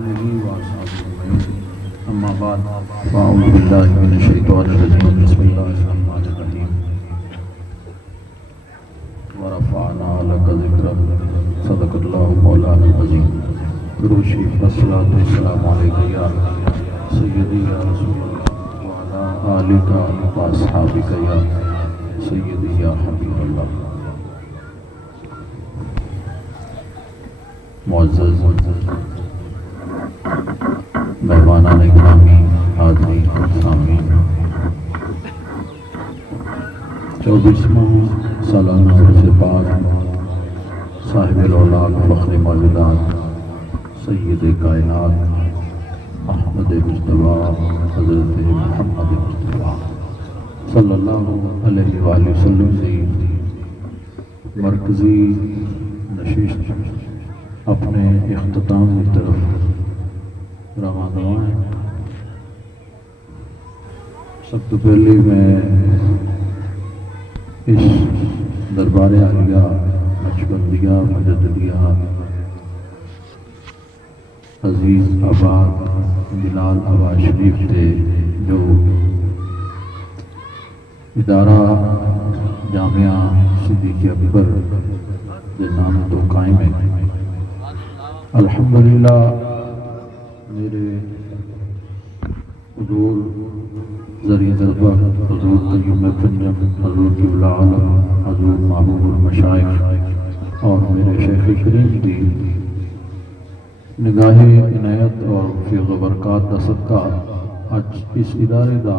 آله وأصحابه أجمعين أما بعد فأعوذ بالله من الشيطان الرجيم بسم الله الرحمن الرحيم ورفعنا لك ذكرك صدق الله مولانا العظيم درود شریف والصلاة والسلام عليك يا سيدي يا رسول الله وعلى آلك وأصحابك يا سيدي يا حبيب الله معزز مہمانان گرامی حاضرین سامعین 24واں سالانہ عرس پاک صاحب الاولاد فخر موجودات سید کائنات احمد مصطفیٰ حضرت محمد مصطفیٰ صلی اللہ علیہ وآلہ وسلم سے مرکزی نشست اپنے اختتام کی طرف روانہ ہے۔ سب تو پہلے میں اس دربار عالیہ نقشبندیہ مجددیہ عزیز آباد بلال آباد شریف سے جو ادارہ جامعہ صدیق اکبر کے نام تو قائم ہے، الحمدللہ میرے حضور ذریعہ دربار حضور قیوم پنجم حضور قبلہ عالم حضور محبوب المشائخ اور میرے شیخ کریم کی نگاہ عنایت اور فیض و برکات دا صدقہ اج اس ادارے دا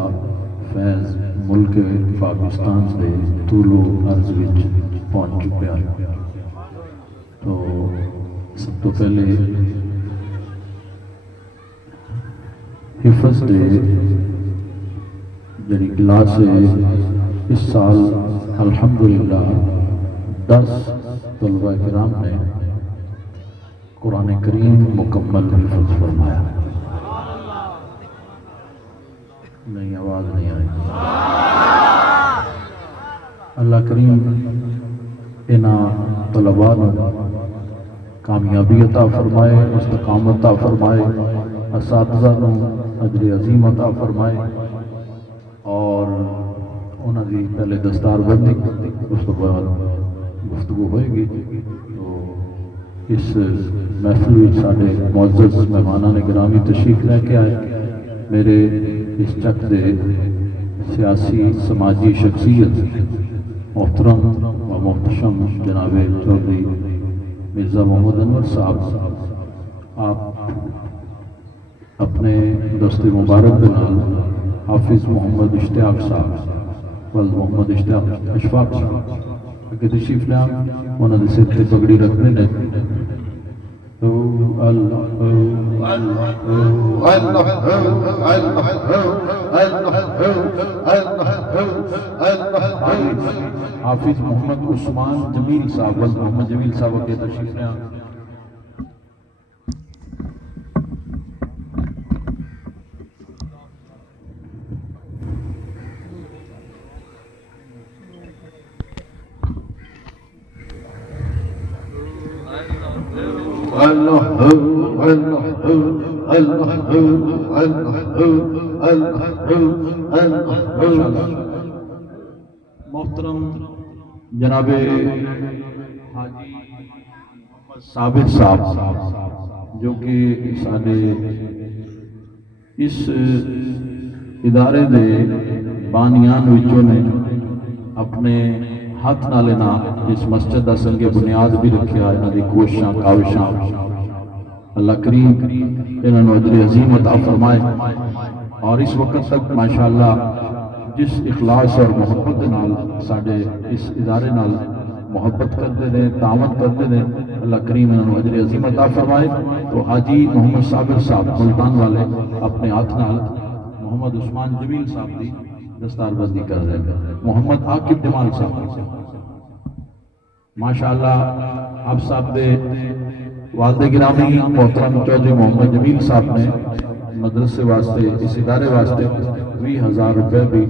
فیض ملک پاکستان سے طول و عرض وچ پہنچ چکا ہے۔ تو سب تو پہلے حفظ دے جڑی کلاس ہے اس سال الحمدللہ 10 طلبہ کرام نے قرآن کریم مکمل حفظ فرمایا۔ نہیں آواز نہیں آئی۔ اللہ کریم انہاں طلباء کامیابی عطا فرمائے، استقامت عطا فرمائے، اساتذہ کو اجر عظیم عطا فرمائے اور انہوں کی پہلے دستار بندی اس تو بعد گفتگو ہوئے گی۔ تو اس محفل میں سارے معزز مہمانان گرامی تشریف لے کے آئے، میرے اس چک دے سیاسی سماجی شخصیت محترم و محتشم جناب چودھری مرزا محمد انور صاحب، آپ اپنے دست مبارک بنال حافظ محمد اشتیاق صاحب ولد محمد اشتیاق اشفاق صاحب اگر تشریف لے آئیں، انہوں نے سر پہ پگڑی رکھنے نے حافظ محمد عثمان جمیل صاحب ولد محمد جمیل صاحب اگر تشریف لے آئیں۔ محترم جناب حاجی ثابت صاحب جو کہ سارے اس ادارے دے بانیان وچوں نے اپنے ہاتھ نال اس مسجد دا سنگ بنیاد بھی رکھیا، انہاں دی کوششاں کاوشاں اللہ کریم انہاں نوں اجر عظیم عطا فرمائے اور اس وقت تک ماشاءاللہ جس اخلاص اور محبت نال ساڈے اس ادارے نال محبت کرتے ہیں، تعاون کرتے ہیں، اللہ کریم انہاں نوں اجر عظیم عطا فرمائے۔ تو حاجی محمد صابر صاحب ملتان والے اپنے ہاتھ نال محمد عثمان جمیل صاحب دی دستار بندی کر رہے ہیں، محمد عاقب جمال صاحب ماشاءاللہ آپ صاحب دے والد گرامی محترم چودھری محمد جمیل صاحب نے مدرسے واسطے اس ادارے واسطے 20,000 روپے بھی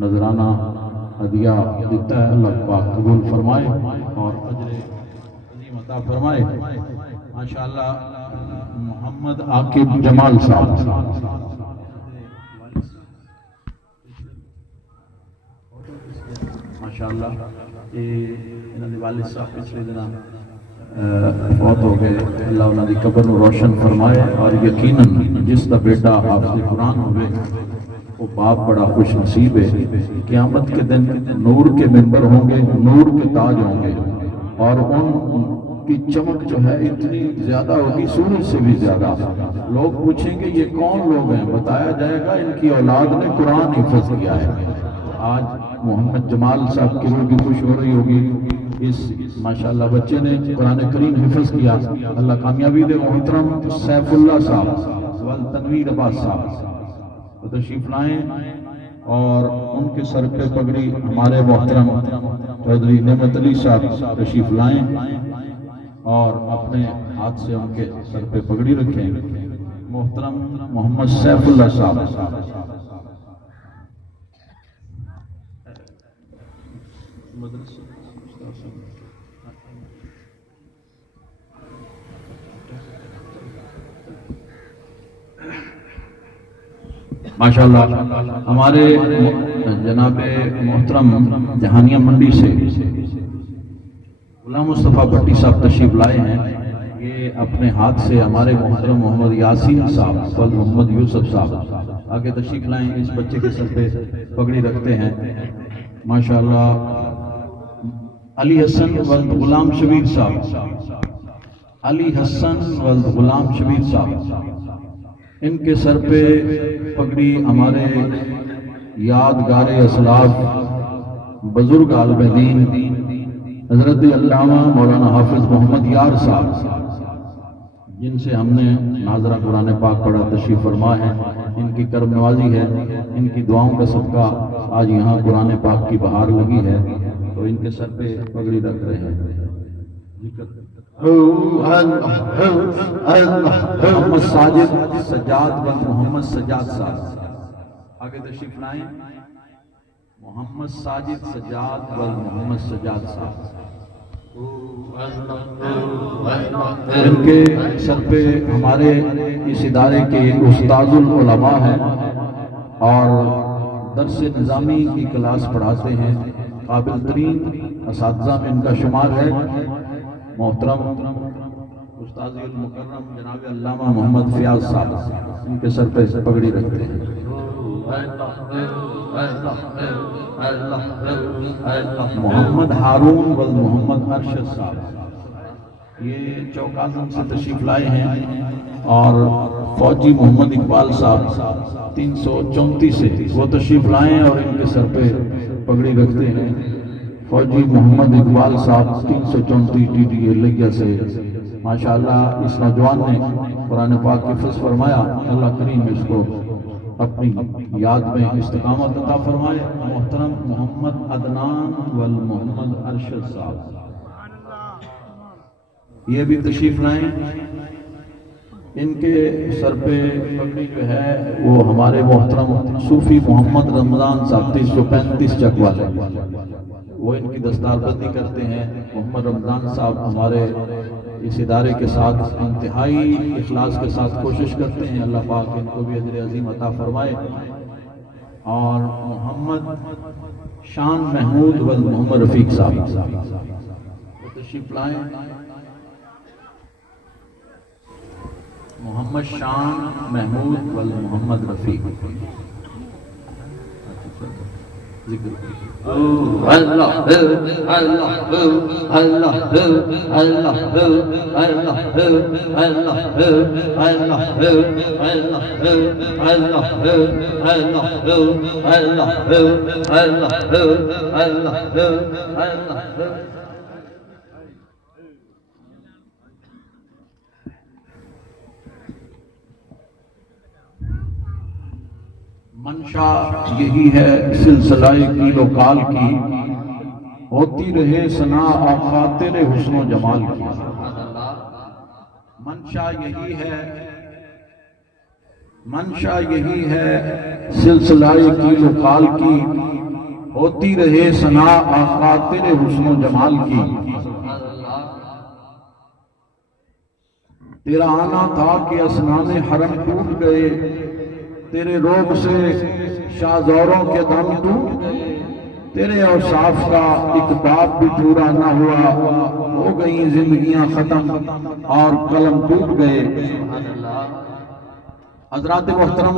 نذرانہ ہدیہ دیتا ہے، اللہ پاک قبول فرمائے اور اجر عظیم عطا فرمائے۔ ماشاءاللہ محمد عاقب جمال صاحب ماشاءاللہ انہاں دے والد صاحب پچھلے دن فوت ہو گئے. اللہ انہاں دی قبر نو روشن فرمائے اور یقیناً جس دا بیٹا حافظ قرآن ہوئے وہ باپ بڑا خوش نصیب ہے. قیامت کے دن نور کے ممبر ہوں گے, نور کے تاج ہوں گے اور ان کی چمک جو ہے اتنی زیادہ ہوگی سورج سے بھی زیادہ. لوگ پوچھیں گے یہ کون لوگ ہیں, بتایا جائے گا ان کی اولاد نے قرآن حفظ کیا ہے. آج محمد جمال صاحب کی روح بھی خوش ہو رہی ہوگی اس ماشاءاللہ بچے نے قرآن کریم حفظ کیا. اللہ کامیابی دے. محترم سیف اللہ صاحب والتنویر عباس صاحب تشریف لائیں اور ان کے سر پہ پگڑی ہمارے محترم چودھری نعمت علی صاحب تشریف لائیں اور اپنے ہاتھ سے ان کے سر پہ پگڑی رکھیں. محترم محمد سیف اللہ صاحب ماشاءاللہ ہمارے جناب محترم جہانیہ منڈی سے غلام مصطفیٰ بھٹی صاحب تشریف لائے ہیں. یہ اپنے ہاتھ سے ہمارے محترم محمد یاسین صاحب اور محمد یوسف صاحب آگے تشریف لائیں. اس بچے کے سر پہ پگڑی رکھتے ہیں ماشاءاللہ. علی حسن ولد غلام شبیر صاحب, علی حسن ولد غلام شبیر صاحب ان کے سر پہ پگڑی ہمارے یادگار اسلاف بزرگ عالم دین حضرت علامہ مولانا حافظ محمد یار صاحب جن سے ہم نے ناظرہ قرآن پاک پڑھا تشریف فرما ہے. ان کی کرم نوازی ہے, ان کی دعاؤں کا صدقہ آج یہاں قرآن پاک کی بہار لگی ہے تو ان کے سر پہ پگڑی رکھ رہے ہیں. محمد ساجد سجاد بن محمد سجاد صاحب آگے تشریف لائیں. محمد ساجد سجاد بن محمد سجاد صاحب ان کے سر پہ ہمارے اس ادارے کے استاد العلماء ہیں اور درس نظامی کی کلاس پڑھاتے ہیں. قابل ترین اساتذہ میں ان کا شمار ہے. محترم استاد المکرم جناب علامہ محمد فیاض صاحب ان کے سر پہ پگڑی رکھتے ہیں. محمد ہارون ولد محمد ارشد صاحب یہ چوکازن سے تشریف لائے ہیں اور فوجی محمد اقبال صاحب 334 سے وہ تشریف لائیں اور ان کے سر پہ پگڑی رکھتے ہیں. فوجی محمد اقبال صاحب 334 ٹی ٹی الیہ سے ماشاءاللہ اس نوجوان نے قرآن پاک حفظ فرمایا. اللہ کریم اس کو اپنی یاد میں استقامت عطا فرمائے. محترم محمد عدنان والمحمد ارشد صاحب یہ بھی تشریف لائیں. ان کے سر پہ پگڑی جو ہے وہ ہمارے محترم صوفی محمد رمضان صاحب 335 چک والے وہ ان کی دستار بندی کرتے ہیں. محمد رمضان صاحب ہمارے اس ادارے کے ساتھ انتہائی اخلاص کے ساتھ کوشش کرتے ہیں. اللہ پاک ان کو بھی اجر عظیم عطا فرمائے. اور محمد شان محمود ولد محمد رفیق صاحب تشریف لائیں. محمد شان محمود ولد محمد رفیق منشا یہی ہے سلسلہ کیل و کال کی ہوتی رہے ثنا آقا تیرے حسن و جمال کی. منشا یہی ہے سلسلہ کیل و کال کی ہوتی رہے ثنا آقا تیرے حسن و جمال کی. تیرا آنا تھا کہ اسنان حرم ٹوٹ گئے، تیرے روب سے شاہزوروں کے دم ٹوٹ گئے، تیرے اوصاف کا ایک باب بھی پورا نہ ہوا، ہو گئی زندگیاں ختم اور قلم ٹوٹ گئے۔ حضرات محترم،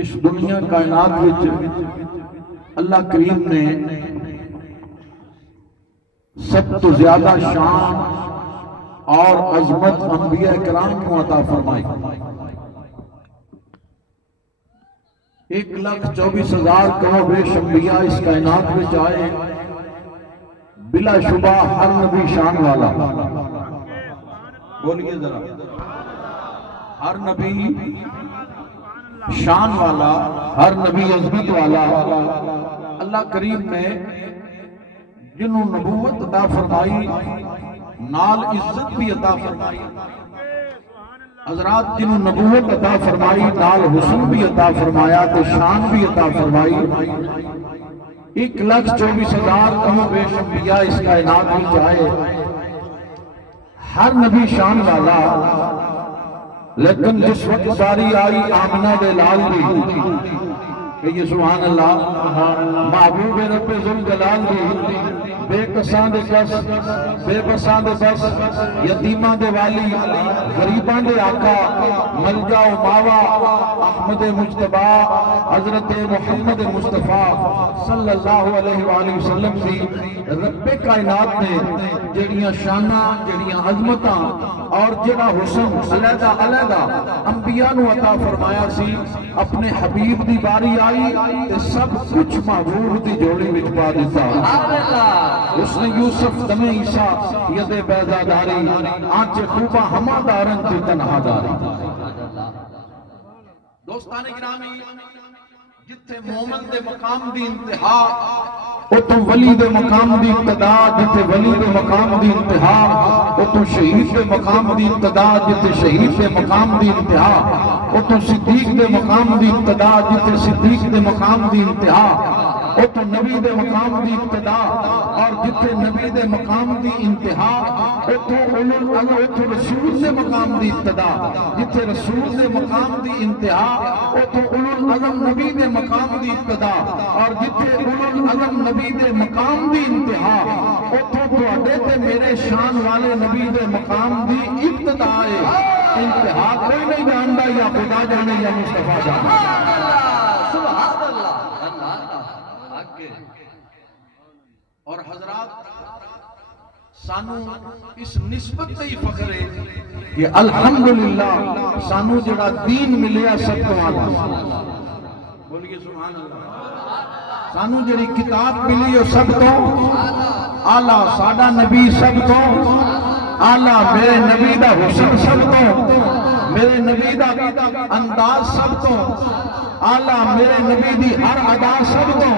اس دنیا کائنات وچ اللہ کریم نے سب تو زیادہ شان اور عظمت انبیاء کرام کو عطا فرمائی۔ 1,24,000 کروڑ بیش انبیاء اس کائنات میں آئے، بلا شبہ ہر نبی شان والا، بولیے ذرا، ہر نبی شان والا، ہر نبی عظمت والا۔ اللہ کریم نے جنہوں نبوت عطا فرمائی نال عزت بھی عطا فرمائی، حضرات جنہوں نبوت عطا فرمائی نال حسن بھی عطا فرمایا تو شان بھی عطا فرمائی۔ 1,24,000 کم و بیش انبیاء اس کائنات میں آئے، ہر نبی شان والا، لیکن جس وقت باری آئی آمنہ دے لال بھی، کہ یہ سبحان اللہ، محبوب رب ذوالجلال بھی، بے کسان دے کس، بے بسان دے بس، یتیماں دے والی، غریبان دے آقا، ملجا و ماوا، احمد مجتبہ، حضرت محمد مصطفیٰ صلی اللہ علیہ وآلہ وسلم سی۔ رب کائنات نے جڑیاں شانہ، جڑیاں عظمتاں اور جڑا حسن علیحدہ علیحدہ انبیاء نو عطا فرمایا سی، اپنے حبیب دی باری آئی تے سب کچھ محبوب دی جوڑی وچ پا دیتا۔ اس نے یوسف دم عیسیٰ ید بیضا داری، آنچ خوبہ ہما دارن تو تنہا داری۔ دوستان گرامی، جتھے مومن دے مقام دی انتہا، اتو ولی دے مقام دی ابتدا، جتھے ولی دے مقام دی انتہا، اتو شہید دے مقام دی ابتدا، جتھے شہید دے مقام دی انتہا، اتو صدیق دے مقام دی ابتدا، جتھے صدیق دے مقام دی انتہا، اتو نبی دے مقام دی ابتدا، اور جتھے نبی دے مقام دی انتہا، اتو رسول دے مقام دی ابتدا، جتھے رسول دے مقام دی انتہا، اتو اولوالعظم نبی دے مقام دی ابتدا، اور جتھے اولوالعظم نبی دے مقام دی انتہا، اتو تواڈے تے میرے شان والے نبی دے مقام دی ابتدا ہے۔ انتہا کوئی نہیں جاندا، یا خدا جانے یا مصطفیٰ جانے۔ سبحان اللہ۔ اور حضرات، سانو اس نسبت سے ہی فخر ہے کہ الحمدللہ سانو جڑا دین ملیا سب تو آلہ، بولیے سبحان اللہ، سانو جڑی کتاب ملی ہے سب تو آلہ، ساڈا نبی سب تو آلہ، میرے نبی دا حسن سب تو، میرے نبی دا انداز سب تو آلہ، میرے نبی دی ہر ادا سب تو،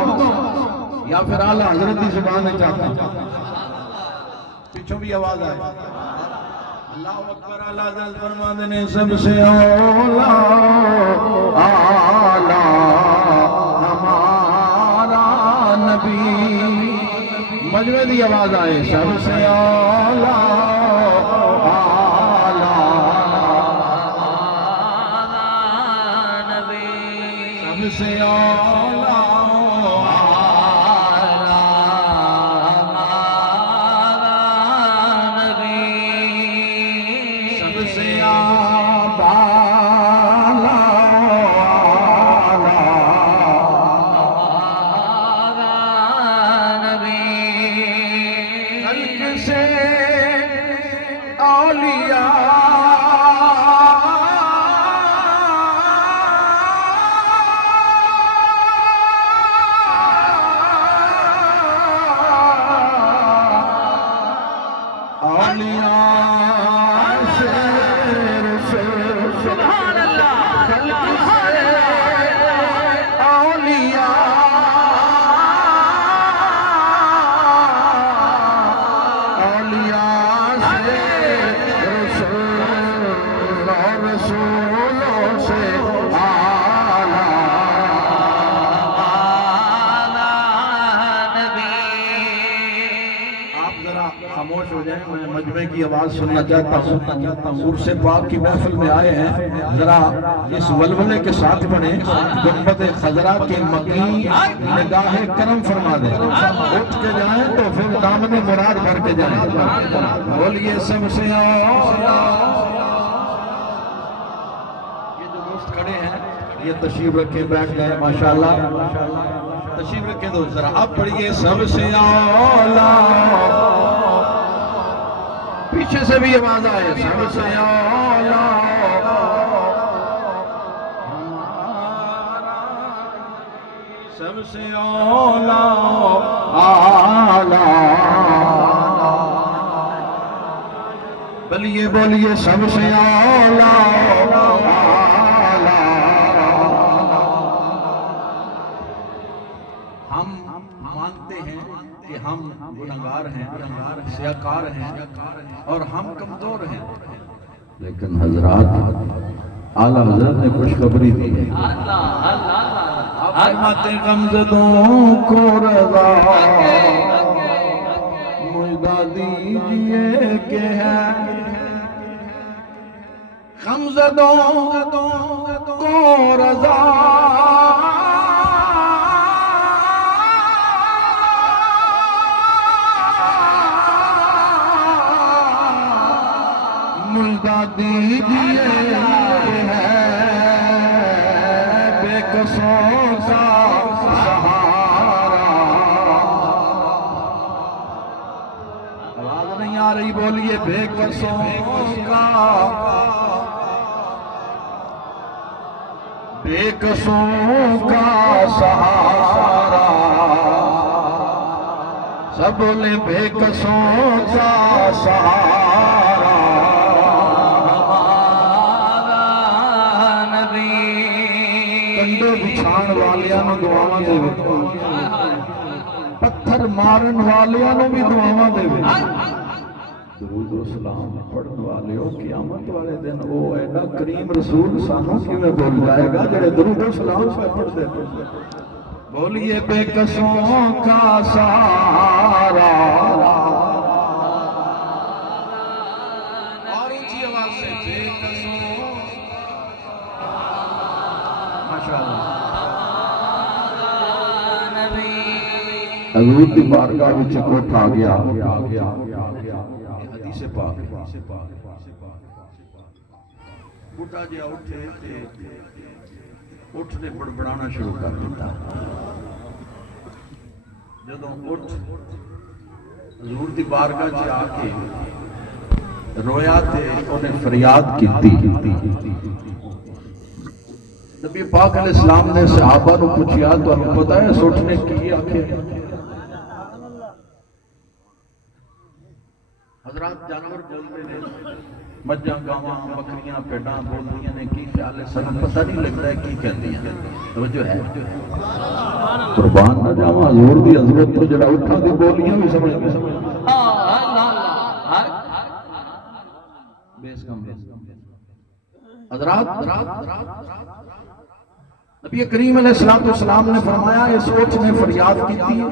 یا پھر آلہ حضرت دی زبان ہے چاہتا، پیچھوں بھی آواز آئے، اللہ اکبر، اللہ جل فرما دینے سب سے اولا آلہ ہمارا نبی، مجمع دی آواز آئے، سب سے اولا آلہ ہمارا نبی، سب سے اولا ترجمے کی آواز سننا چاہتا ہوں عرس پاک کی محفل میں آئے ہیں ذرا اس ولولے کے ساتھ پڑھیں گنبد خضرا کی مکی نگاہ کرم فرما دیں اٹھ کے جائیں تو پھر دامن مراد بھر کے جائیں بولیے سب سے اولا یہ جو دوست کھڑے ہیں یہ تشریف رکھے بیٹھ گئے ماشاءاللہ تشریف رکھے تو ذرا اب پڑھیے سب سے اولا پیچھے سے بھی آواز آئے سب سے اولا سب سے اولا آلہ بولیے بولیے سب سے اولا ہم مانتے ہیں کہ ہم گنہگار ہیں سیاکار ہیں اور ہم کمزور ہیں لیکن حضرات اعلیٰ حضرت نے خوشخبری دی ہے فرماتے غمزدوں کو رضا مجدہ دیجئے کہ ہے غمزدوں کو رضا مجدہ دیجئے کہ ہے بے قصوں کا سہارا آواز نہیں آ رہی بولیے بے قصوں کا بے قصوں کا سہارا سب بولے بے قصوں کا سہارا بچھان والیاں دعاواں دے پتھر مارن والیاں بھی دعاواں دے درود و سلام پڑھن والیوں قیامت والے دن وہ ایڈا کریم رسول سانوں کی میں بول جائے گا جڑے درود و سلام سے پڑھ دے بولیے بے قصوں کا سہارا اور اونچی آواز سے بے قصوں حضور دی بارگاہ وچ کوٹھ آ گیا حدیث پاک بوٹا جیا اٹھے اٹھ نے بڑبڑانا شروع کر دیتا جدوں اٹھ حضور دی بارگاہ چ آ کے رویا تے انہیں فریاد کیتی نبی پاک علیہ السلام نے صحابہ نو پوچھیا تو ہمیں پتہ ہے سوٹ نے کی آکھے حضرات جانور بولتے ہیں مجھاں گاواں بکریاں پیڑاں بولدیاں نے کی خیال ہے سب پتہ نہیں لگتا ہے کی کہندی ہیں توجہ ہے قربان نہ جاواں حضور دی عظمت تو جڑا اٹھا دی بولیاں بھی سمجھ میں بیس کم حضرات نبی کریم علیہ السلام نے فرمایا اس سوچ نے فریاد کی تھی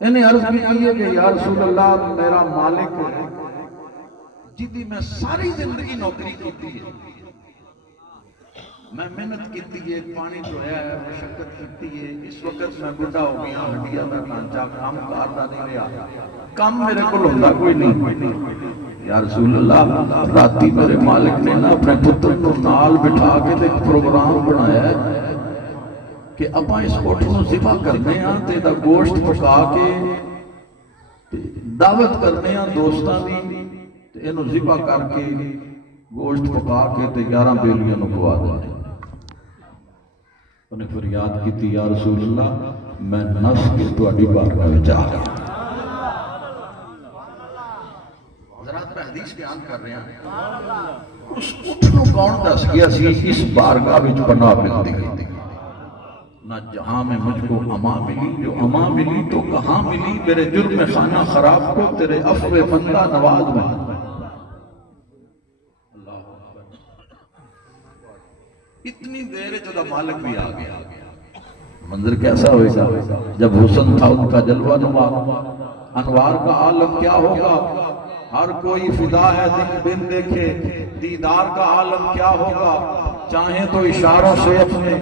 انہیں عرض بھی کی ہے کہ یا رسول اللہ میرا مالک ہے جدی میں ساری زندگی نوکری کی ہے میں محنت کی ہے پانی دھویا ہے مشقت کی ہے اس وقت میں بڑھا ہو گیا ہڈیاں دا ڈھانچہ کام کار دا نہیں رہا کام میرے کو ہوندا کوئی نہیں یا رسول اللہ راتی میرے مالک نے نا اپنے پتر کو نال بٹھا کے ایک پروگرام بنایا ہے کہ اپا اس اٹھ کو ذبح کرنے ہاں تے دا گوشت پکا کے دعوت کرنے ہاں دوستاں دی تے انہوں ذبح کر کے گوشت پکا کے تے 11 بیلیاں نو کھوا دینے انہیں فریاد کی تھی یا رسول اللہ میں نس کے تہاڈی بارگاہ وچ آ گیا حضرات میں حدیث بیان کر رہے ہیں اس اٹھ نو کون دس گیا سی اس بارگاہ وچ پناہ ملتی گئی نہ جہاں میں مجھ کو اما ملی جو اما ملی تو کہاں ملی میرے جرم خانہ خراب کو تیرے عفو بندہ نواز میں اتنی دیر جو مالک بھی آ گیا منظر کیسا ہوئے گا جب حسن تھا ان کا جلوہ نما انوار کا عالم کیا ہوگا؟ ہر کوئی فدا ہے دن بن دیکھے دیدار کا عالم کیا ہوگا؟ چاہیں تو اشاروں سے اپنے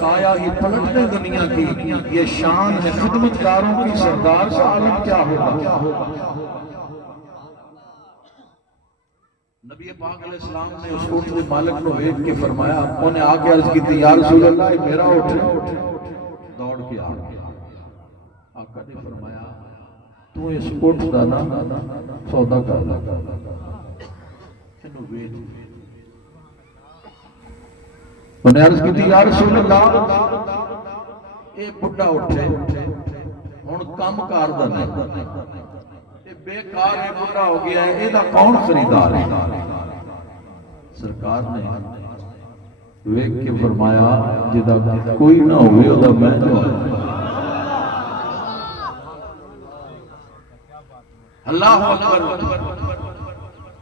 کایا ہی پلٹ دیں دنیا کی، یہ شان ہے خدمتگاروں کی، سردار کا عالم کیا ہوگا؟ نبی پاک علیہ السلام نے اس اونٹ کے مالک کو ویکھ کے فرمایا، انہیں آ کے عرض کی تھی یا رسول اللہ میرا اونٹ ہے، دوڑ کے آ گیا۔ آقا نے فرمایا تو اس اونٹ دا نا سودا کر لے، انہوں ویچ۔ انہیں عرض کی تھی یا رسول اللہ اے بڑھا اٹھے ہن کم کار دا نہیں، اے بے کار ہے، بڑھا ہو گیا ہے، اے دا کون خریدار ہے؟ سرکار نے ویکھ کے فرمایا جدا کوئی نہ ہوئے او دا میں جو اللہ اکبر۔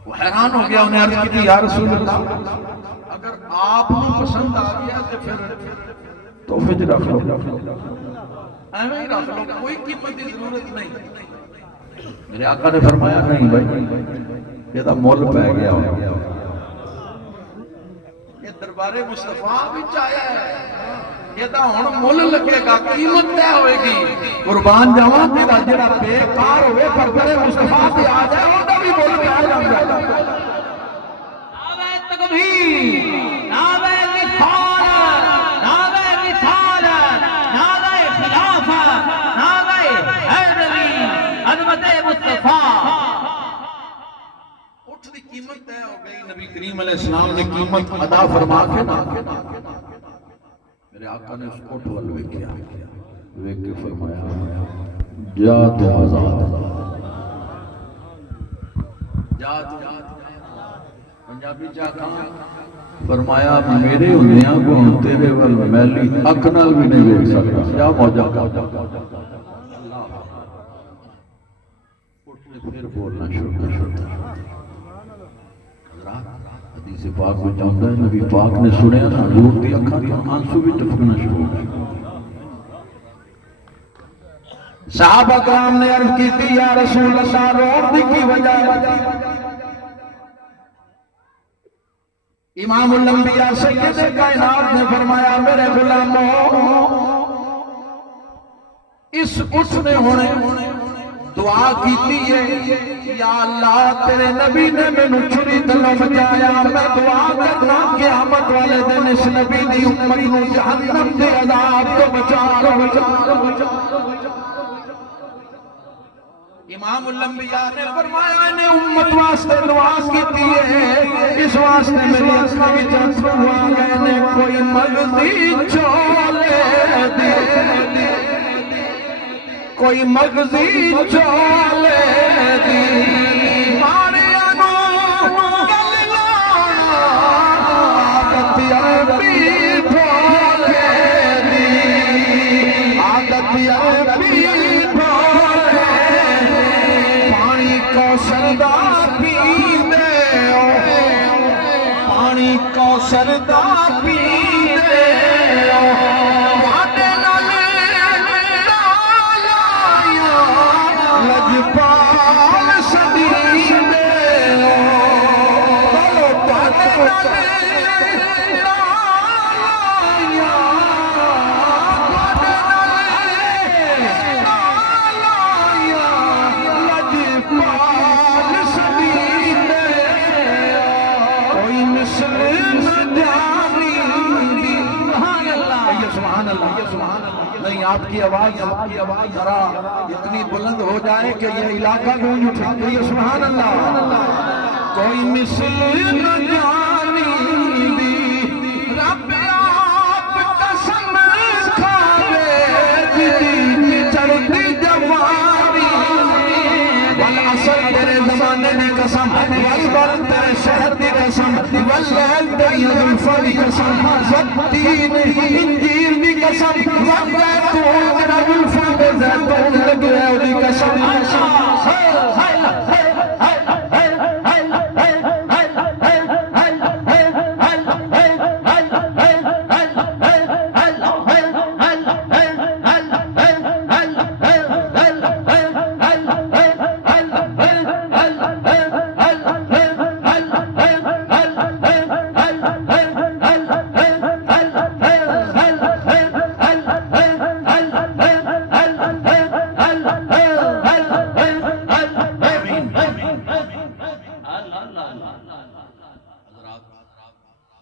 وہ حیران ہو گیا، انہیں عرض کی تھی یا رسول اللہ اگر آپ کو پسند آ گیا تو پھر تحفے چ رکھ لو، ایویں ہی رکھ لو، کوئی قیمت کی ضرورت نہیں۔ میرے آقا نے فرمایا نہیں بھائی یہ تو مول پہ گیا ہو، یہ دربار مصطفیٰ بھی چاہیا ہے، یہ تو ہن مول لگے گا، قیمت طے ہوئے گی۔ قربان جاواں تیرا جڑا بے کار ہوئے پر دربار مصطفیٰ تے آ جائے اوندا بھی مول پہ آ جاندا ہے۔ نعرہ تکبیر، نعرہ رسالت، نعرہ رسالت، نعرہ خلافت، نعرہ حیدری، عظمت مصطفیٰ۔ اٹھ دی قیمت طے ہو گئی، نبی کریم علیہ السلام نے قیمت ادا فرما کے نا میرے آقا نے اس اٹھ ول ویکھیا، ویکھ کے فرمایا جا تو آزاد، جا تو پنجابی چاہتا فرمایا میرے ہوندیاں کو ہن تیرے ول میلی اکھ نال بھی نہیں ویکھ سکتا، جا موجہ کر۔ اٹھ نے پھر بولنا شروع کر۔ حدیث پاک میں چاہتا ہے نبی پاک نے سنیا نا حضور دی اکھاں دی آنسو بھی ٹپکنا شروع ہو گئے۔ صحابہ کرام نے عرض کی تھی یا رسول اللہ روڑ دی کی وجہ ہے؟ امام الانبیاء سید کائنات نے فرمایا میرے غلاموں اس اٹھ نے ہونے دعا کیتی ہے یا اللہ تیرے نبی نے میں نو چھری تلوں بچایا، میں دعا کرنا قیامت والے دن اس نبی دی امت نو جہنم دے عذاب تو بچا۔ امام الانبیاء نے فرمایا انہیں امت واسطے دعا کیتی ہے، اس واسطے میری اصلہ کی جانس ہوا گئے نے کوئی مغزی چولے دی، کوئی مغزی چولے دی، ماریانو گل لانا عادت عربی بھولے دی، عادت عربی بھولے، پانی کو سردا پیندے پانی کو سردا پیندے لجپال سدیندے نہیں آپ کی آواز ذرا اتنی بلند ہو جائے کہ یہ علاقہ گونج اٹھے، سبحان اللہ۔ کوئی مثل نہ جانی دی رب آپ قسم کھاوے دی چڑھتی جوانی، والعصر تیرے زمانے نے قسم، والبرد تیرے شہر دی قسم، واللیل تیری ظلفہ دی قسم، والتین انجیر دی قسم، والزیتون تیرا ظلفہ دے زیتون لگے ہے دی قسم۔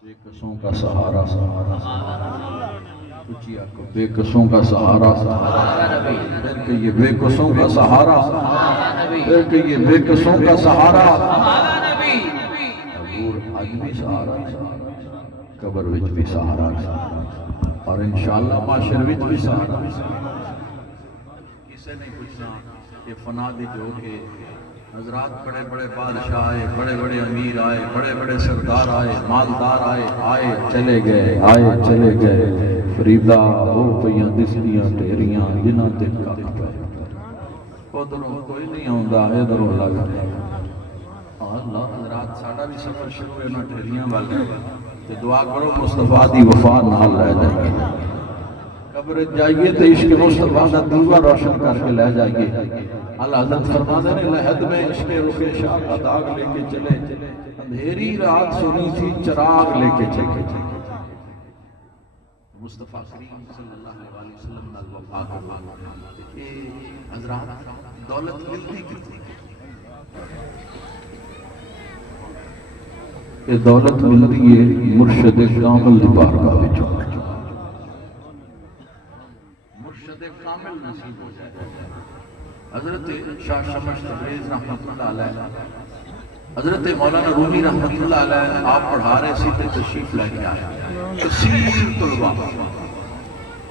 بے قصوں کا سہارا اچھی آنکھوں بے قصوں کا سہارا پھر کہیے بے قصوں کا سہارا پھر کہیے بے قصوں کا سہارا حضور اج بھی سہارا قبر وچ بھی سہارا اور انشاءاللہ معاشر وچ بھی سہارا کسے نہیں پوچھنا کہ فنا دی جو کہ حضرات بڑے بڑے بادشاہ آئے بڑے بڑے امیر آئے بڑے بڑے سردار آئے مالدار آئے چلے گئے فریدہ ہو پئیاں دسدیاں ٹھیریاں جنہاں تے ککھ پئے ادھروں کوئی نہیں آوندا ادھروں لگ اللہ حضرات ساڈا بھی سفر شروع ہے نا ٹھیریاں والے تے دعا کرو مصطفیٰ دی وفا نال لے جائیے قبر جائیے تو عشق مصطفیٰ کا دیوا روشن کر کے لے جائیے اللہ حضرت فرماتے ہیں لحد میں عشق رخ شاہ کا داغ لے کے چلے اندھیری رات سنی تھی چراغ لے کے چلے مصطفیٰ کریم صلی اللہ علیہ وسلم نال وفا کرو اے حضرات دولت ملتی کتنی یہ دولت ملتی ہے مرشد کامل دی بارگاہ وچ مرشد کامل نصیب ہو جائے حضرت شاہ شمس تبریز رحمت اللہ علیہ حضرت مولانا رومی رحمت اللہ علیہ آپ پڑھا رہے سی تے تشریف لے کے آئے کثیر طلباء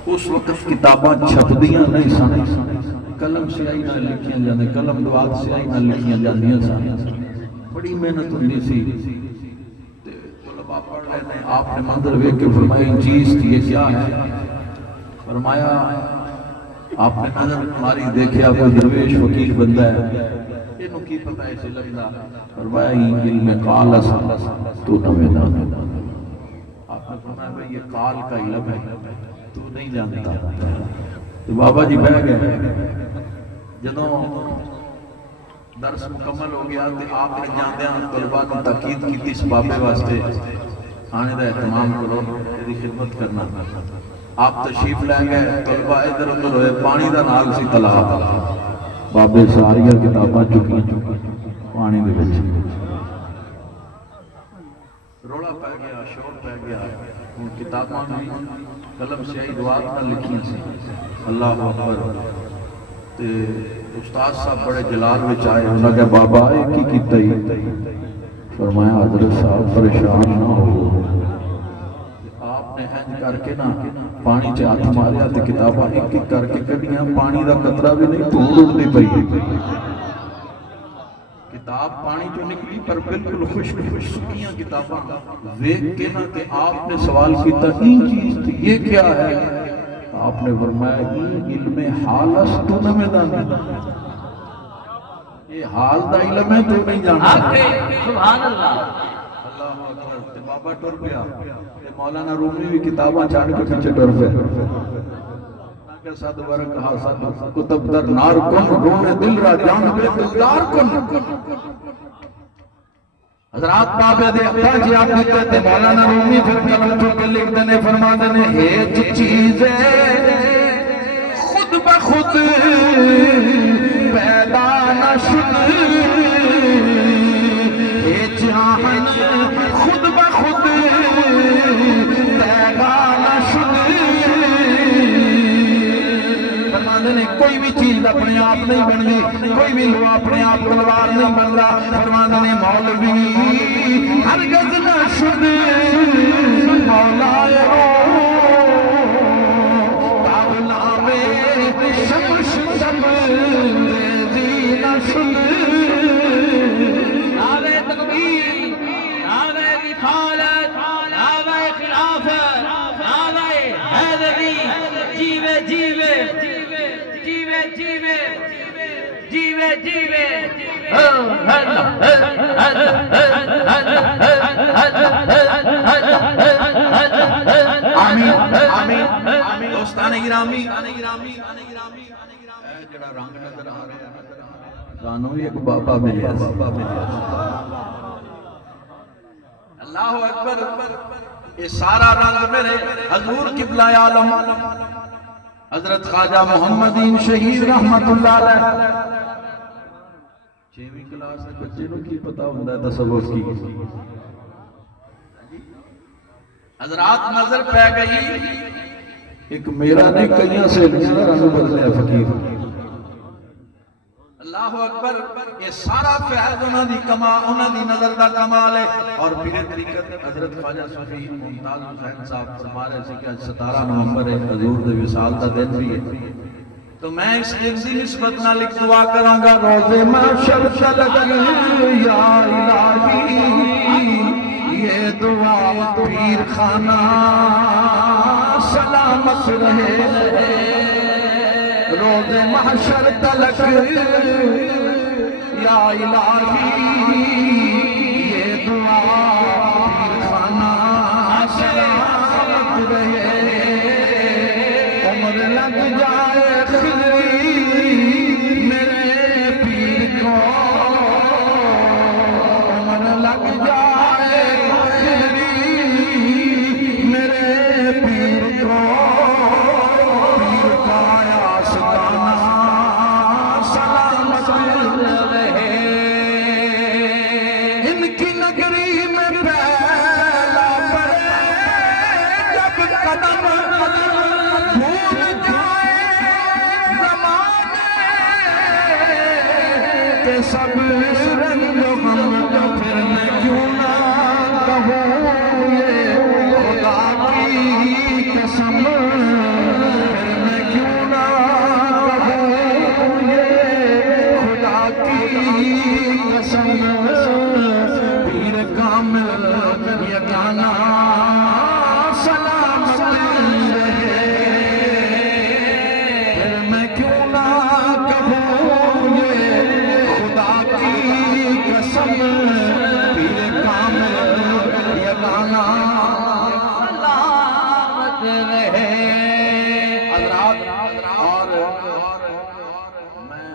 اس وقت کتاباں چھپدیاں نہیں سن قلم سیاہی نال لکھیاں جاندے قلم دوات سیاہی نال لکھیاں جاندیاں سن بڑی محنت ہوندی سی تے طلباء پڑھ رہے نے آپ نے منظر ویکھ کے فرمایا ان چیز کی یہ کیا ہے فرمایا آپ نے نظر ماری دیکھیا کوئی درویش وکیل بندہ ہے انہوں کی پتہ ہے اس علم دا فرمایا علم قال تو نویں دان آپ نے فرمایا بھئی یہ قال کا علم ہے تو نہیں جانتا تو بابا جی بیٹھ گئے جدوں درس مکمل ہو گیا تو آپ نے جاندیاں طلباء نے تاکید کی اس بابے واسطے آنے دا اہتمام کرو تیری خدمت کرنا آپ تشریف لے گئے طلباء ادھر ادھر ہوئے پانی دا نال سی تالاب بابے ساریاں کتاباں چکیاں پانی دے وچ رولا پہ گیا شور پہ گیا ان کتاباں بھی قلم سیاہی دوات نہ لکھیاں سی اللہ اکبر تے استاد صاحب بڑے جلال وچ آئے انہاں کہا بابا یہ کی کیتا ہی فرمایا حضرت صاحب پریشان نہ ہو آپ نے انج کر کے نا پانی چ ہاتھ ماریا تے کتاباں ایک ایک کر کے کڈیاں پانی دا قطرہ بھی نہیں دھوڑ اڑدی پئی کتاب پانی چوں نکلی پر بالکل خشک سکیاں کتاباں ویکھ کے نا تے آپ نے سوال کیتا این چیز تھی یہ کیا ہے آپ نے فرمایا علم حال است تو نہ دانی یہ حال دا علم ہے تو نہیں جانتا سبحان اللہ اللہ اکبر تے بابا ٹر پیا تے مولانا رومی بھی کتاباں چھاڑ کے پیچھے ٹر پیا کہ صد ورق کہا صد کتب در نار کن رونے دل را جان بے دلدار کن حضرات بابے دے اپنا جی آپ دیتے تھے مولانا رومی پھر قلم چھو کے لکھ دینے فرما دینے ہیچ چیزیں خود بخود پیدا نہ شد ہیچ آہن خود بخود پیدا نہ شد فرما دینے کوئی بھی چیز اپنے آپ نہیں بن گئی کوئی بھی لوگ اپنے آپ تلوار نہیں بن رہا فرما دینے مولوی ہرگز نہ شد مولا تاولا میں شمش تبریزی نہ شد نعرہ تکبیر نعرہ رسالت نعرہ خلافت نعرہ حیدری جیوے جیوے جیوے جیوے جیوے جیوے آمین آمین دوستان گرامی جڑا رنگ نظر آ رہا ہے سانو ایک بابا ملیا اللہ اکبر یہ سارا رنگ میرے حضور قبلہ عالم حضرت خواجہ محمدین شہید رحمت اللہ علیہ 6ਵੀਂ ਕਲਾਸ ਦੇ ਬੱਚੇ ਨੂੰ ਕੀ ਪਤਾ ਹੁੰਦਾ ਹੈ ਤਸਵੁਫ ਕੀ? حضرات نظر پہ گئی ایک میرا نہیں کئیاں سہیلیاں دا رنگ بدلیا فقیر. اللہ اکبر. یہ سارا فیض انہاں دی کمال، انہاں دی نظر دا کمال ہے. اور پھر طریقت حضرت خواجہ صفی ممتاز حسین صاحب فرما رہے تھے کہ 17 نومبر ہے، حضور دے وصال دا دن بھی ہے. تو میں اس دن دی نسبت نال ایک دعا کراں گا. روزے محشر تلک یا الہی یہ دعا پیر خانہ سلامت رہے. روز محشر تلک یا الہی یہ دعا پیر خانہ سلامت رہے. عمر لگ جائے خضری میرے پیر کو، عمر لگ جائے خضری میرے پیر کو. پیر کا آستانہ سلامت رہے. ان کی نگری میں پہلا پڑے جب قدم بھول جائے زمانے کے سب رنگ غم، پھر میں کیوں نہ کہوں یہ خدا کی قسم. پھر میں کیوں نہ کہوں یہ خدا کی قسم. پیر کامل یگانہ سلامت رہے. پھر میں کیوں نہ کہوں یہ خدا کی قسم. پیر کامل یگانہ سلامت رہے. حضرات اور میں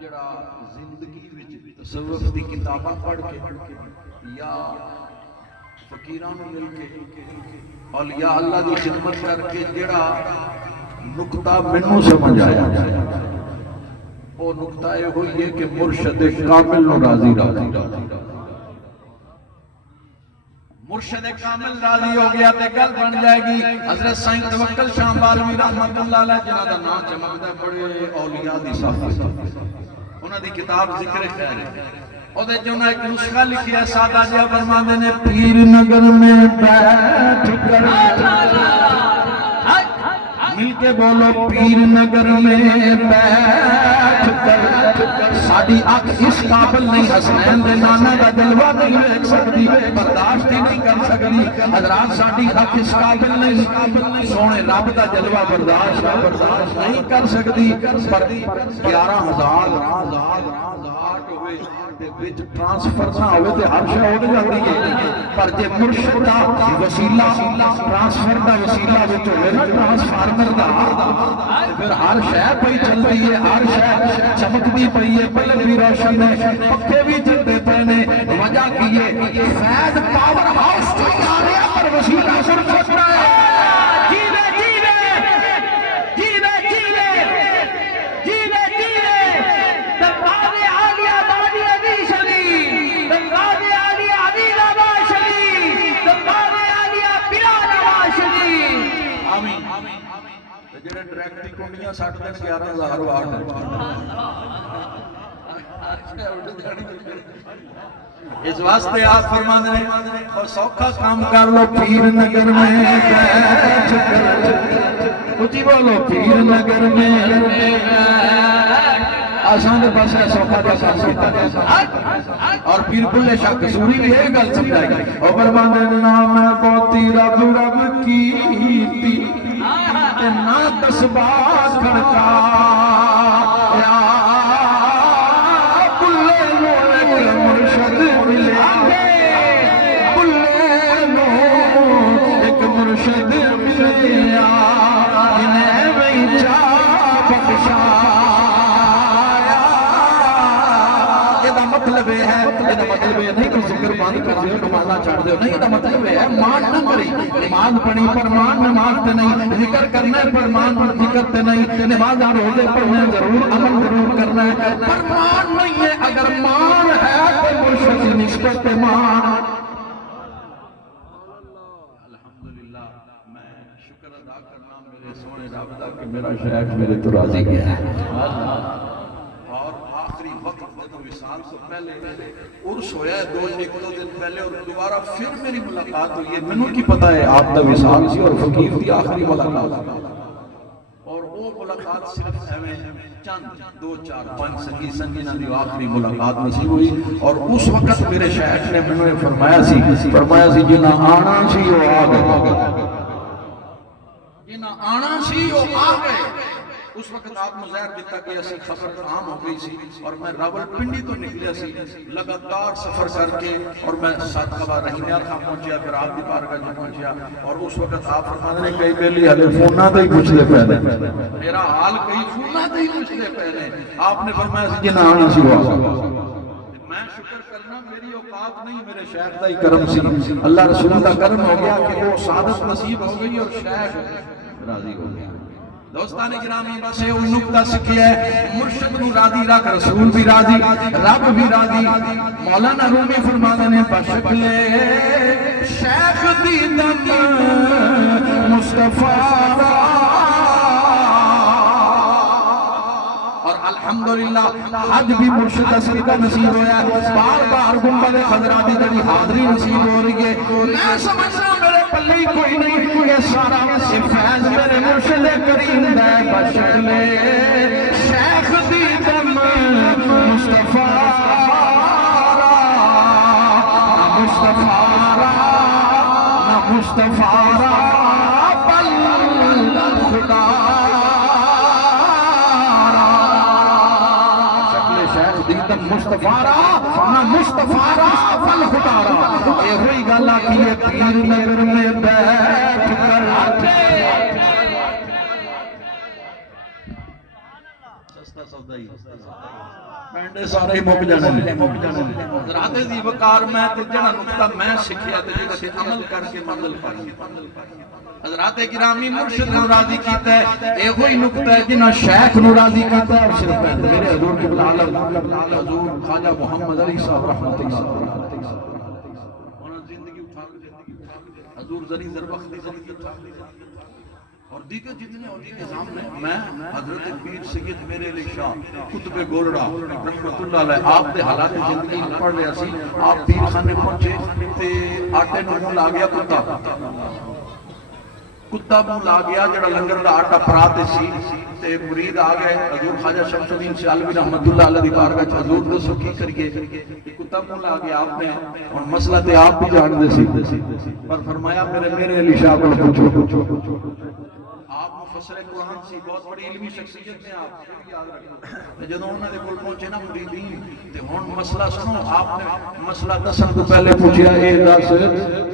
جڑا زندگی وچ تصوف دی کتاباں پڑھ کے یا فقیراں نوں مل کے اولیاء اللہ دی خدمت کر کے جڑا نقطہ مینوں سمجھ آیا وہ نقطہ یہ ہوئی ہے کہ مرشد کامل نو راضی راضی. مرشد کامل راضی ہو گیا تے گل بن جائے گی. حضرت سائیں توکل شاہ بالوی رحمت اللہ علیہ جنہاں دا نام چمکدا ہے بڑے اولیاء دی صف، انہاں دی کتاب ذکر خیر ہے. او دے جو ایک نسخہ لکھیا ہے سادہ جہا فرماندے نے پیر نگر میں بیٹھ کر مل کے بولو پیر نگر میں بیٹھ کر ساڈی اکھ اس قابل نہیں حسنین دے نانا دا جلوہ نہیں دیکھ سکتی، برداشت ہی نہیں کر سکتی. حضرات ساڈی اکھ اس قابل نہیں سونے رب دا جلوہ برداشت نہیں کر سکتی. پر 11,000 ہوئے وچ ٹرانسفر نہ ہوئے تے ہر شے اڑ جاندی ہے. پر جے مرشد دا وسیلہ ٹرانسفر دا وسیلہ وچ ہوئے نا ٹرانسفارمر دا پھر ہر شے پئی چلدی ہے، ہر شے چمکدی پئی ہے، بلب بھی روشن ہے، پکھے بھی چلدے پئے نے. وجہ کی ہے فیض پاور ہاؤس تو آ رہا پر وسیلہ سر چھوڑا ہے. جڑے ڈائریکٹ کنڈیاں سٹ دے 11,000 واٹ اس واسطے آپ فرماندے نے اور سوکھا کام کر لو پیر نگر میں بیٹھ کر. اچھی بولو پیر نگر میں آسان دے پاس ہے سوکھا کا کام کیتا اور پیر بلے شاہ قصوری بھی ہے گل سمجھائے گی. اور فرماندے نام بہتی رب رب کیتی نہ تسباہ کھڑکا یا بلے نو ایک مرشد ملیا، بلے نو ایک مرشد ملیا انہیں میں چاہ بخشایا. یہ مطلب ہے نہیں تو ذکر بند کر دیا نمازہ چھڑ دے نہیں دا مطلب ہے مان نہ کری نماز پڑھی پر مان نماز تے نہیں ذکر کرنے پر مان پر ذکر تے نہیں نماز روزے پڑھنے ضرور عمل ضرور کرنا ہے پر مان نہیں ہے اگر مان ہے تو مرشد کی نسبت پہ مان الحمدللہ میں شکر ادا کرنا میرے سونے رب دا کہ میرا شیخ میرے تو راضی گیا ہے اور آخری وقت جب وصال سے پہلے عرس ہویا ہے ایک دو دن پہلے اور دوبارہ پھر میری ملاقات ہوئی ہے منوں کی پتہ ہے آپ دا وصال سی اور فقیر دی آخری ملاقات اور وہ ملاقات صرف ہمیں چند دو چار پانچ سنگی سنگینا دی آخری ملاقات نصیب ہوئی اور اس وقت میرے شیخ نے منوں فرمایا سی جنہ آنا سی وہ آ گئے جنہ آنا سی وہ آ گئے اس وقت آپ مظاہر دیتا کہ ایسی خبر عام ہو گئی سی اور میں راول پنڈی تو نکلیا سی لگاتار سفر کر کے اور میں ساتھ خبر رحیمیار خواہ پہنچیا پھر آپ دی پارگاہ جو پہنچیا اور اس وقت آپ فرمانے نے کئی بیلی حلے فونہ دے ہی پوچھ دے پہلے میرا حال کئی فونہ دے ہی پوچھ دے پہلے آپ نے فرمایا سی جنہ آنا سی ہوا میں شکر کرنا میری اوقات نہیں میرے شیخ دا ہی کرم سی اللہ رسول دا کرم ہو گیا کہ وہ سعادت نصیب ہو گئی اور شیخ راضی ہو گیا دوستان گرامی بس یہ نکتہ سکھیا ہے مرشد نو راضی رکھ رسول بھی راضی رب بھی راضی مولانا رومی فرمانے نے بشکل شیخ دی دم مصطفیٰ اور الحمدللہ حج بھی مرشد اصل کا نصیب ہویا ہے بار بار گنبد خضراتی تری حاضری نصیب ہو رہی ہے میں سمجھنا میرے پلے کوئی نہیں یہ سارا فیض میرے مرشد کریم دے بشکل شیخ دی دم مصطفیٰ مصطفیٰ بل خدا مصطفیٰ فل خدارا اے ہوئی گالا کی یہ پیر نگر میں بیٹھ کر سستا سودائی پینڈے سارے ہی مک جانے حضرات دی وقار میں تے جڑا نقطہ میں سکھیا تے جڑا کہ عمل کر کے منزل پائی حضرات گرامی مرشد نو راضی کیتا ہے اے ہوئی نقطہ ہے جنہ شیخ نو راضی کیتا ہے اور صرف میرے حضور قبل عالم حضور خواجہ محمد علی صاحب رحمت اللہ انہوں زندگی اٹھا کے حضور ذری زربخت دی زندگی اٹھا کے اور دیگر جتنے علی نظام میں حضرت پیر سید میرے علی شاہ قطب گولڑا رحمت اللہ علیہ آپ دے حالات زندگی پڑھ رہے سی آپ پیر خانے پہنچے تے آٹے نمو لا گیا کتا منہ لا گیا جڑا لنگر دا آٹا پراتے سی تے مرید آ گئے حضور خواجہ شمس الدین سیالوی رحمت اللہ علیہ دی بارگاہ چ حضور تو سکی کریے کتا منہ لا گیا آپ نے اور مسئلہ تے آپ بھی جان دے سی پر فرمایا میرے علی شاہ کو پوچھو آپ مفسر قرآن سی بہت بڑی علمی شخصیت نے آپ یاد رکھو جدوں انہاں دے کول پہنچے نا مریدین تے ہن مسئلہ سنو آپ نے مسئلہ دسن تو پہلے پوچھیا اے دس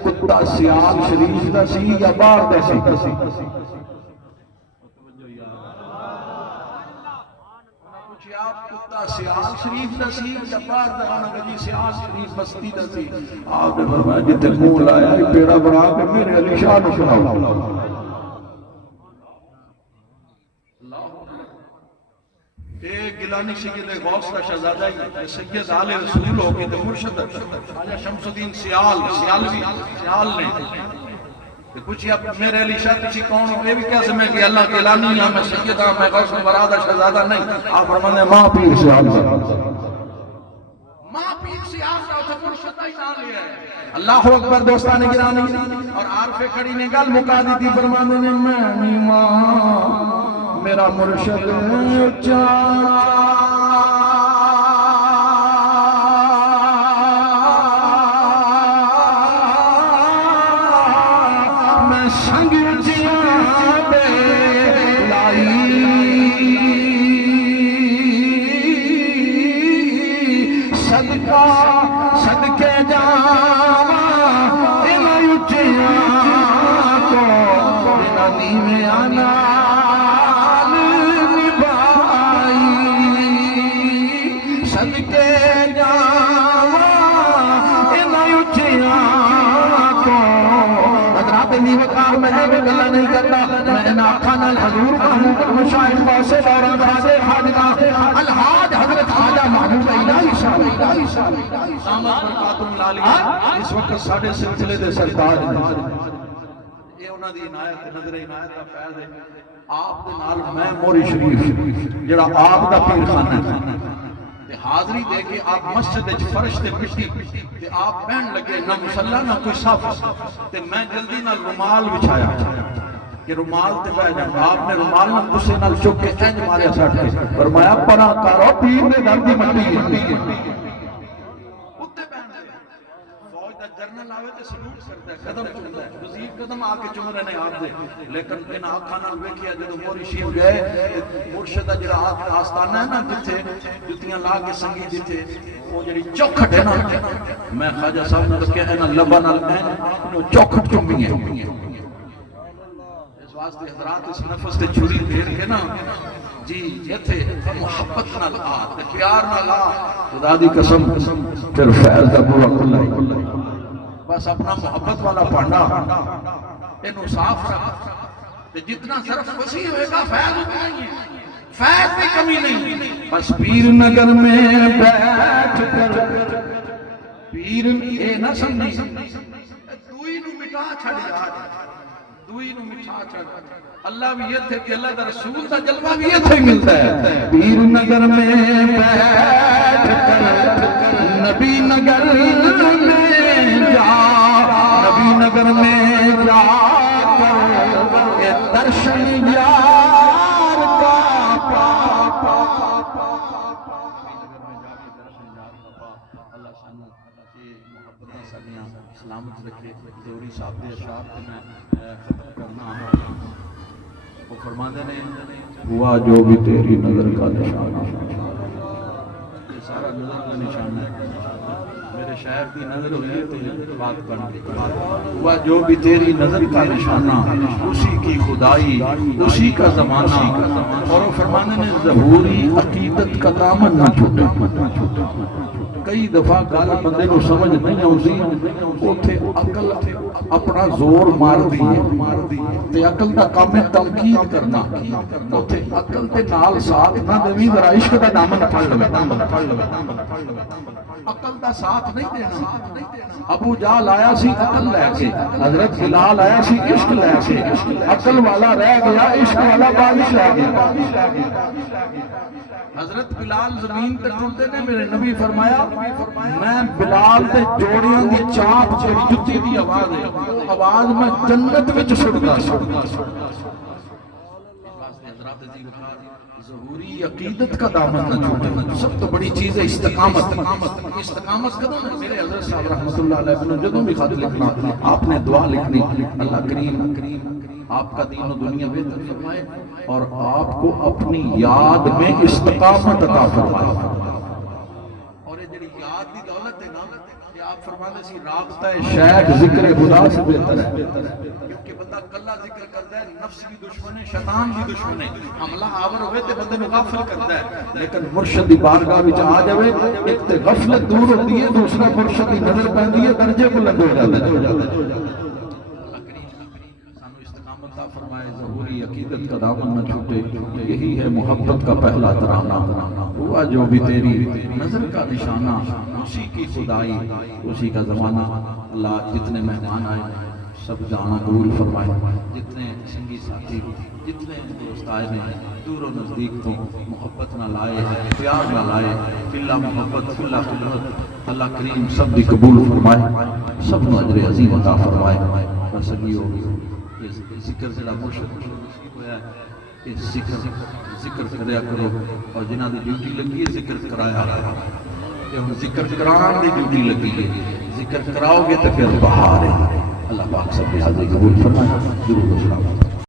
کتا سیال شریف دا سی یا باہر دا سی کتا سیال شریف دا سی یا باہر دا آنا گجی سیال شریف بستی دا سی آپ نے فرمایا جتے منہ لایا پیڑا بنا کے میرے علی شاہ نے سناؤ ایک گلانی سید غوث کا شہزادہ ہی سید آل رسول ہو کے تو مرشد خواجہ شمس الدین سیال نے پوچھیا میرے علی شاہ تجھی کون ہو یہ بھی کیسے میں کہ اللہ کے اعلانی ہوں میں سید ہوں میں غوث برادہ شہزادہ نہیں آپ فرمانے ماں پیر سیال ماں پیر سیال کا اسے مرشد ہی نہ لیا ہے اللہ اکبر دوستان گرامی اور عارف کھڑی نے گل مکا دی تھی فرمانے نے میں ماں میرا مرشد میں سنگ جیاں بے لائی صدقے جاواں انہاں اچیاں کو انہاں نیویں آنا صدقے جاواں انہاں اچیاں میں بھی گلا نہیں کرتا میں ان آقا نال حضور محمود المشاہد واسے دوران خاصے خادمہ الحاج حضرت خواجہ محمود الہی صاحب دامت برکاتہم العالیہ اس وقت ساڑھے سلسلے دے سرتاج یہ انہاں دی عنایت نظر عنایت دا فیض ہے آپ دے نال میں موری شریف جڑا آپ دا پیر خانہ ہے تے حاضری دے کے آپ مسجد وچ فرش تے پٹی تے آپ پہن لگے نہ مصلی نہ کوئی صف تے میں جلدی نال رومال بچھایا کہ رومال تے بیٹھ جاؤں آپ نے رومال نہ غصے نال چک کے انج ماریا سٹ کے فرمایا پرا کرو پیر نے درد دی مٹی ہے اتے پہن گئے فوج دا جرنل آوے تے سلوٹ کرتا ہے قدم چومدا ہے وزیر قدم آ کے چوم رہے نے آپ دے لیکن ان آنکھاں نال ویکھیا جدوں موری شریف گئے مرشد دا جڑا آستانہ ہے نا جتھے جتیاں لا کے سنگی جتھے وہ جڑی چوکھٹ ہے نا میں خواجہ صاحب نے کہا ہے نا لبا نال این چوکھٹ چومی ہے اس واسطے حضرات اس نفس تے چھری پھیر کے نا جی ایتھے محبت نال آ تے پیار نال آ خدا دی قسم پھر فیض دا پورا کھلا بس اپنا محبت والا پانڈا اینو صاف رکھ تے جتنا صرف وسیع ہوئے گا فیض اتنا ہی ہے فیض میں کمی نہیں بس پیر نگر میں بیٹھ کر پیر اے نہ سمجھی دوئی نو مٹا چھڑی آج دوئی نو مٹا چھڑی اللہ بھی یہ تھے کہ اللہ دا رسول دا جلوہ بھی یہ تھے ملتا ہے پیر نگر میں بیٹھ کر نبی نگر میں جا نبی نگر میں جا کر اے درشن یار کا پا اللہ سانو یہ محبتاں ساڈیاں سلامت رکھے ضروری صاحب دے اشعار تے میں ختم کرنا وہ فرماندے نے ہوا جو بھی تیری نظر کا نشانہ یہ سارا نظر کا نشانہ ہے میرے شاعر کی نظر ہوئی تو بات بن گئی ہوا جو بھی تیری نظر کا نشانہ اسی کی خدائی اسی کا زمانہ اور وہ فرمانے نے ظہوری عقیدت کا دامن نہ چھوٹے کئی دفعہ گل بندے کو سمجھ نہیں آتی اوتھے عقل اپنا زور مار دی تے عقل دا کام ہے تنقید کرنا اوتھے عقل تے نال ساتھ نہ دیویں ذرا عشق دا دامن پھڑ لو عقل دا ساتھ نہیں دینا ابو جہل آیا سی عقل لے کے حضرت بلال آیا سی عشق لے کے عقل والا رہ گیا عشق والا بارش لے گیا حضرت بلال زمین تے ٹرتے نے میرے نبی فرمایا میں بلال تے جوڑیاں دی چاپ جڑی جُتی دی آواز ہے آواز میں جنت وچ سٹدا ظہوری عقیدت کا دامن نہ چھوٹے سب تو بڑی چیز ہے استقامت استقامت کدوں ہے میرے حضرت صاحب رحمۃ اللہ علیہ نے جدوں بھی خط لکھنا آپ نے دعا لکھنی اللہ کریم آپ کا دین و دنیا بہتر فرمائے اور آپ کو اپنی یاد میں استقامت عطا فرمائے اور یہ جڑی یاد دی دولت ہے نا کہ آپ فرماتے سی رابطہ شیخ ذکر خدا سے بہتر ہے کیونکہ بندہ کلا ذکر کرتا ہے نفس بھی دشمن ہے شیطان بھی دشمن ہے حملہ آور ہوئے تے بندے نو غافل کرتا ہے لیکن مرشد دی بارگاہ وچ آ جاوے ایک تے غفلت دور ہوتی ہے دوسرا مرشد دی نظر پیندی ہے درجے بلند ہو جاتے ہیں فرمائے ظہوری عقیدت کا دامن نہ چھوٹے یہی ہے محبت کا پہلا ترانہ ہوا جو بھی تیری نظر کا نشانہ اسی کی خدائی اسی کا زمانہ اللہ جتنے مہمان آئے سب جانا قبول فرمائے جتنے سنگی ساتھی جتنے دوست آئے ہیں دور و نزدیک تو محبت نہ لائے پیار نہ لائے فی محبت فی اللہ خدمت اللہ کریم سب بھی قبول فرمائے سب نو اجر عظیم عطا فرمائے بس ذکر جڑا مرشد ہویا ہے اس ذکر کریا کرو اور جنہاں دی ڈیوٹی لگی ہے ذکر کرایا کہ ہم ذکر کران دی ڈیوٹی لگی ہے ذکر کراؤ گے تو پھر بہار ہے اللہ پاک سب کے حاضر قبول فرمائے ضرور السلام